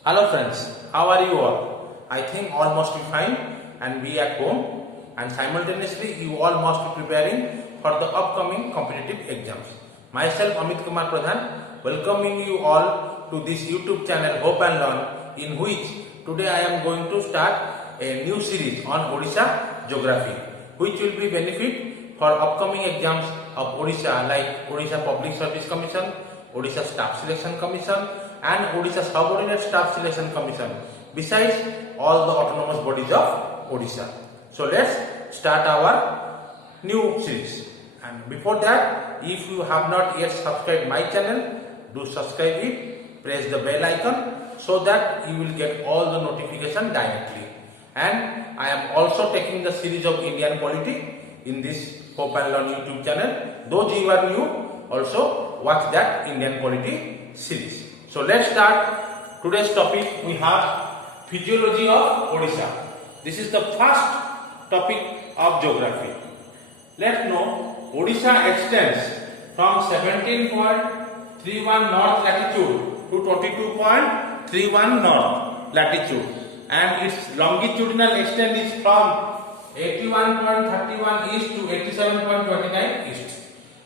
Hello friends, how are you all? I think all must be fine and be at home, and simultaneously you all must be preparing for the upcoming competitive exams. Myself Amit Pradhan welcoming you all to this YouTube channel Hope and Learn, in which today I am going to start a new series on Odisha geography, which will be benefit for upcoming exams of Odisha like Odisha Public Service Commission, Odisha Staff Selection Commission and Odisha Subordinate Staff Selection Commission, besides all the autonomous bodies of Odisha. So let's start our new series. And before that, if you have not yet subscribed my channel, do subscribe it, press the bell icon so that you will get all the notification directly. And I am also taking the series of Indian polity in this Hope and Learn YouTube channel. Those you are new, also watch that Indian polity series. So let's start today's topic. We have Physiology of Odisha. This is the first topic of geography. Let's know Odisha extends from 17.31 north latitude to 22.31 north latitude, and its longitudinal extent is from 81.31 east to 87.29 east.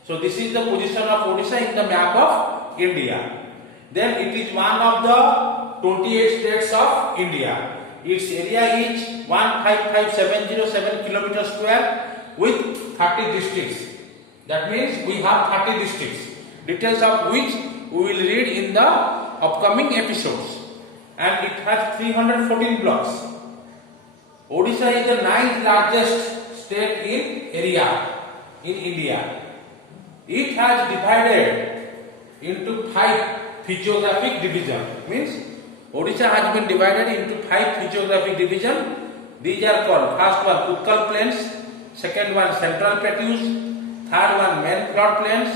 So this is the position of Odisha in the map of India. Then it is one of the 28 states of India. Its area is 155,707 km square with 30 districts. That means we have 30 districts, details of which we will read in the upcoming episodes. And it has 314 blocks. Odisha is the 9th largest state in area in India. It has divided into 5 physiographic division. Means Odisha has been divided into 5 physiographic division. These are called: first one Utkal Plains, second one Central Plateaus, third one Main Flood Plains,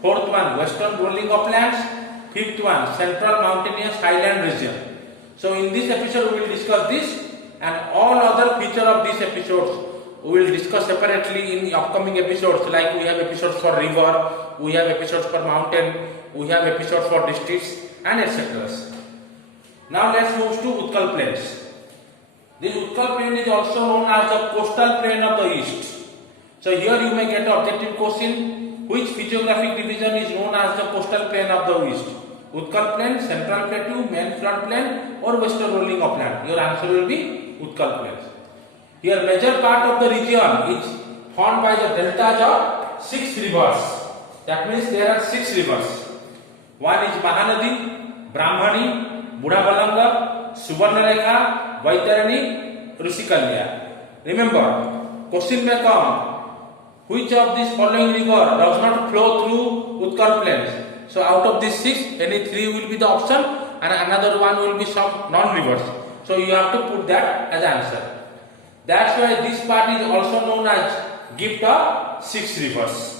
fourth one Western Rolling Uplands, fifth one Central Mountainous Highland region. So in this episode we will discuss this, and all other features of these episodes we will discuss separately in upcoming episodes. Like we have episodes for river, we have episodes for mountain, we have episodes for districts and etc. Now let's move to Utkal Plains. This Utkal Plain is also known as the coastal plain of the east. So here you may get an objective question: which physiographic division is known as the coastal plain of the east? Utkal Plain, Central Plateau, Main Flood Plain or Western Rolling Upland? Your answer will be Utkal Plains. Here major part of the region is formed by the deltas of 6 rivers. That means there are 6 rivers. One is Mahanadi, Brahmani, Buddhabalanga, Subarnarekha, Vaitarani, Rusikalya. Remember, question may come: which of these following river does not flow through Utkal Plains? So out of these 6, any 3 will be the option and another one will be some non-rivers. So you have to put that as answer. That's why this part is also known as Gift of 6 rivers.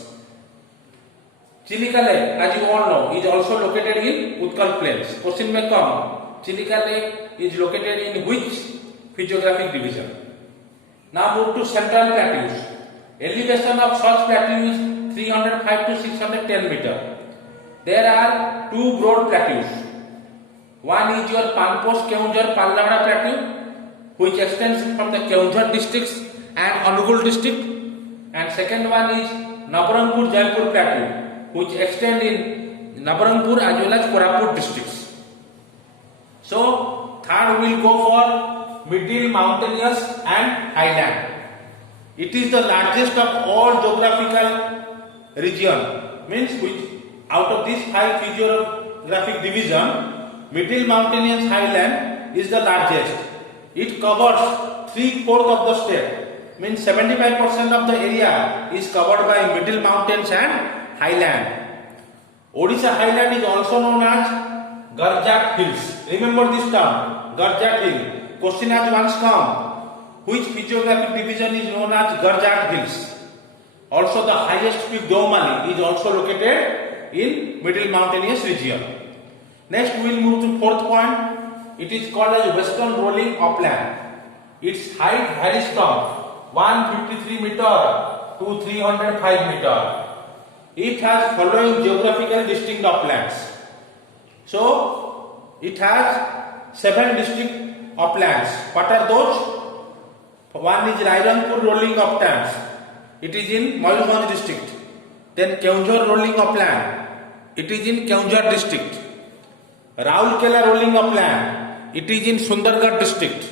Chilika Lake, as you all know, is also located in Utkal Plains. Question may come: Chilika Lake is located in which physiographic division? Now move to Central Plateaus. Elevation of such plateau is 305 to 610 meter. There are 2 broad plateaus. One is your Panpos Keonjhar Pallada plateau, which extends from the Keonjhar districts and Anugul district, and second one is Nabarangpur Jaipur plateau, which extend in Nabarangpur as well as Koraput districts. So third will go for Middle Mountainous and Highland. It is the largest of all geographical region. Means which out of these 5 physiographic division, Middle Mountainous Highland is the largest. It covers 3/4 of the state. Means 75% of the area is covered by Middle Mountains and Highland. Odisha Highland is also known as Garjat Hills. Remember this term, Garjat Hill. Question has once come: which physiographic division is known as Garjat Hills? Also the highest peak Deomali is also located in Middle Mountainous region. Next we will move to fourth point. It is called as Western Rolling Upland. Its height varies from 153 meter to 305 meter. It has following geographical distinct uplands. So it has 7 district uplands. What are those? One is Rairanpur rolling uplands. It is in Mayurbhanj district. Then Keonjhar rolling upland. It is in Keonjhar district. Raulkela rolling upland. It is in Sundargarh district.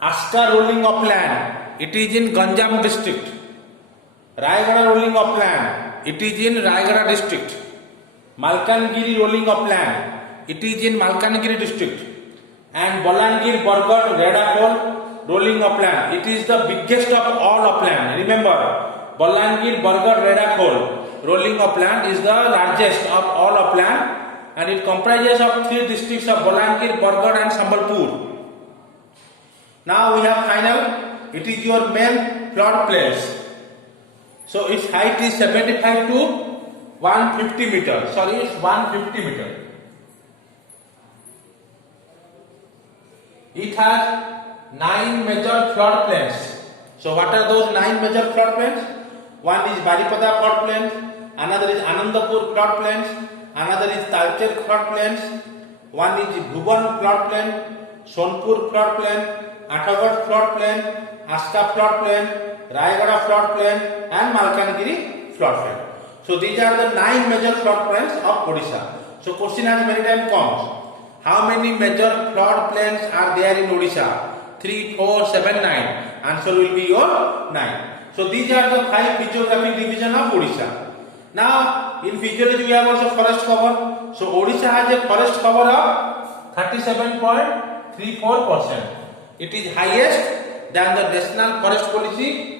Aska rolling upland. It is in Ganjam district. Rayagada rolling upland. It is in Rayagada district. Malkangiri rolling upland. It is in Malkangiri district. And Balangir, Bargarh, Redakol rolling upland. It is the biggest of all upland. Remember, Balangir, Bargarh, Redakol rolling upland is the largest of all upland, and it comprises of 3 districts of Balangir, Bargarh and Sambalpur. Now we have final. It is your main flood plains. So its height is 75 to 150 meters. Sorry, it's 150 meters. It has 9 major flood plains. So what are those 9 major flood plains? One is Baripada flood plains, another is Anandapur flood plains, another is Talcher flood plains, one is Bhuban flood plain, Sonpur flood plain, Athagarh flood plain, Aska flood plain, Rayagada flood plain and Malkangiri flood plain. So these are the 9 major flood plains of Odisha. So question has many times comes. How many major flood plains are there in Odisha? 3, 4, 7, 9. Answer will be your 9. So these are the 5 physiographic division of Odisha. Now in physiology we have also forest cover. So Odisha has a forest cover of 37.34%. It is highest than the national forest policy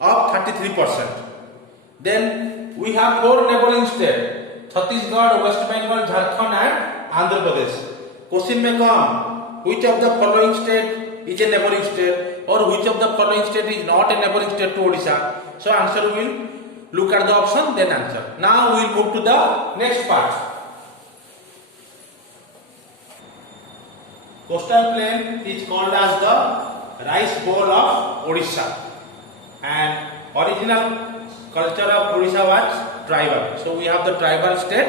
of 33%. Then we have 4 neighboring states: Chhattisgarh, West Bengal, Jharkhand and Andhra Pradesh. Question may come, which of the following state is a neighboring state, or which of the following state is not a neighboring state to Odisha? So answer will look at the option, then answer. Now we will move to the next part. Coastal plain is called as the rice bowl of Odisha, and original culture of Odisha was tribal. So we have the tribal state.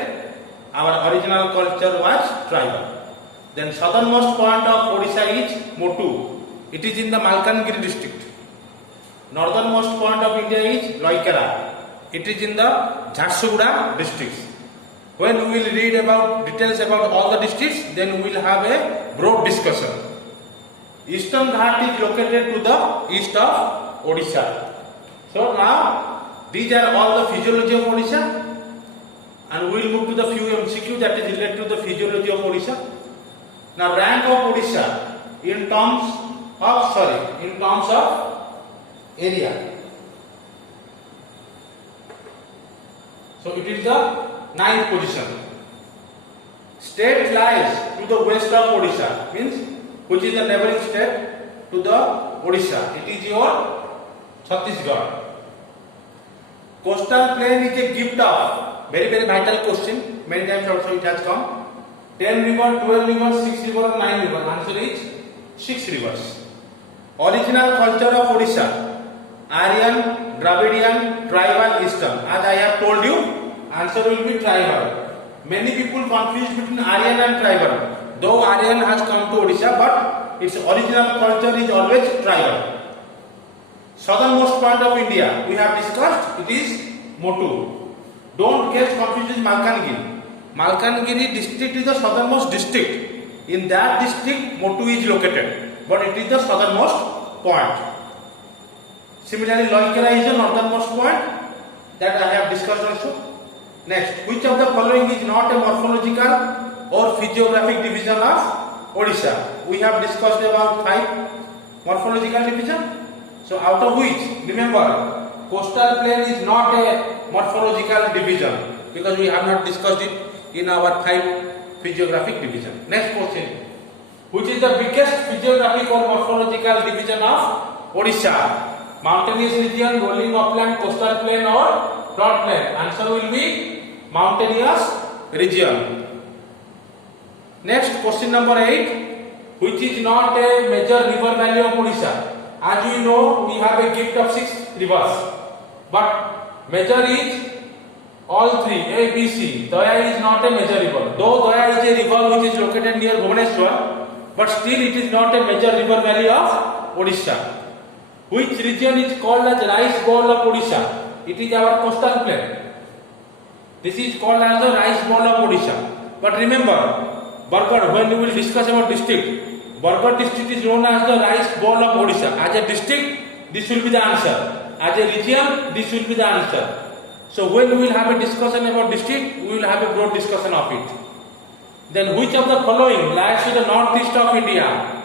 Our original culture was tribal. Then southernmost point of Odisha is Motu. It is in the Malkangiri district. Northernmost point of India is Loikara. It is in the Jharsuguda district. When we will read about details about all the districts, then we will have a broad discussion. Eastern Ghat is located to the east of Odisha. So now these are all the physiology of Odisha, and we will move to the few MCQ that is related to the physiology of Odisha. Now rank of Odisha in terms of area. So it is the 9th position. State lies to the west of Odisha, means which is the neighboring state to the Odisha. It is your Chhattisgarh. Coastal plain is a gift of, very vital question, many times also it has come. 10 rivers, 12 rivers, 6 rivers, 9 rivers. Answer is 6 rivers. Original culture of Odisha: Aryan, Dravidian, tribal, Eastern. As I have told you, answer will be tribal. Many people confuse between Aryan and tribal. Though Aryan has come to Odisha, but its original culture is always tribal. Southernmost point of India, we have discussed, it is Motu. Don't get confused with Malkangiri. Malkangiri district is the southernmost district. In that district, Motu is located, but it is the southernmost point. Similarly, Loikara is the northernmost point that I have discussed also. Next, which of the following is not a morphological or physiographic division of Odisha? We have discussed about 5 morphological division. So out of which, remember, coastal plain is not a morphological division because we have not discussed it in our 5 physiographic division. Next question, which is the biggest physiographic or morphological division of Odisha? Mountainous region, rolling upland, coastal plain or flood plain? Answer will be mountainous region. Next, question number 8, which is not a major river valley of Odisha? As you know, we have a gift of 6 rivers, but major is all 3, A, B, C. Daya is not a major river. Though Daya is a river which is located near Bhubaneswar, but still it is not a major river valley of Odisha. Which region is called as rice bowl of Odisha? It is our coastal plain. This is called as the rice bowl of Odisha. But remember, Bargad, when we will discuss about district, Bargad district is known as the rice bowl of Odisha. As a district, this will be the answer. As a region, this will be the answer. So when we will have a discussion about district, we will have a broad discussion of it. Then which of the following lies to the northeast of India?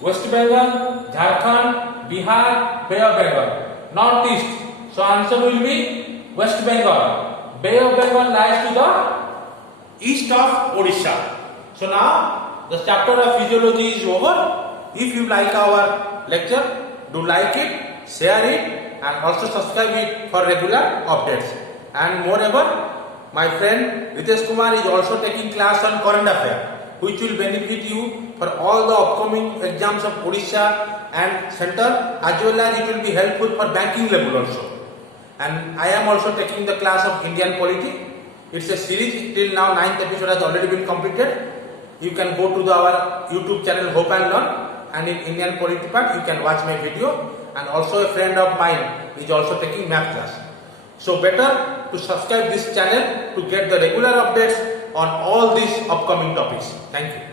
West Bengal, Jharkhand, Bihar, Bay of Bengal. Northeast. So answer will be West Bengal. Bay of Bengal lies to the east of Odisha. So now the chapter of physiology is over. If you like our lecture, do like it, share it, and also subscribe it for regular updates. And moreover, my friend Ritesh Kumar is also taking class on current affairs, which will benefit you for all the upcoming exams of Odisha and center, as well as it will be helpful for banking level also. And I am also taking the class of Indian polity. It's a series. Till now 9th episode has already been completed. You can go to our YouTube channel Hope and Learn, and in Indian polity part you can watch my video. And also a friend of mine is also taking math class. So better to subscribe this channel to get the regular updates on all these upcoming topics. Thank you.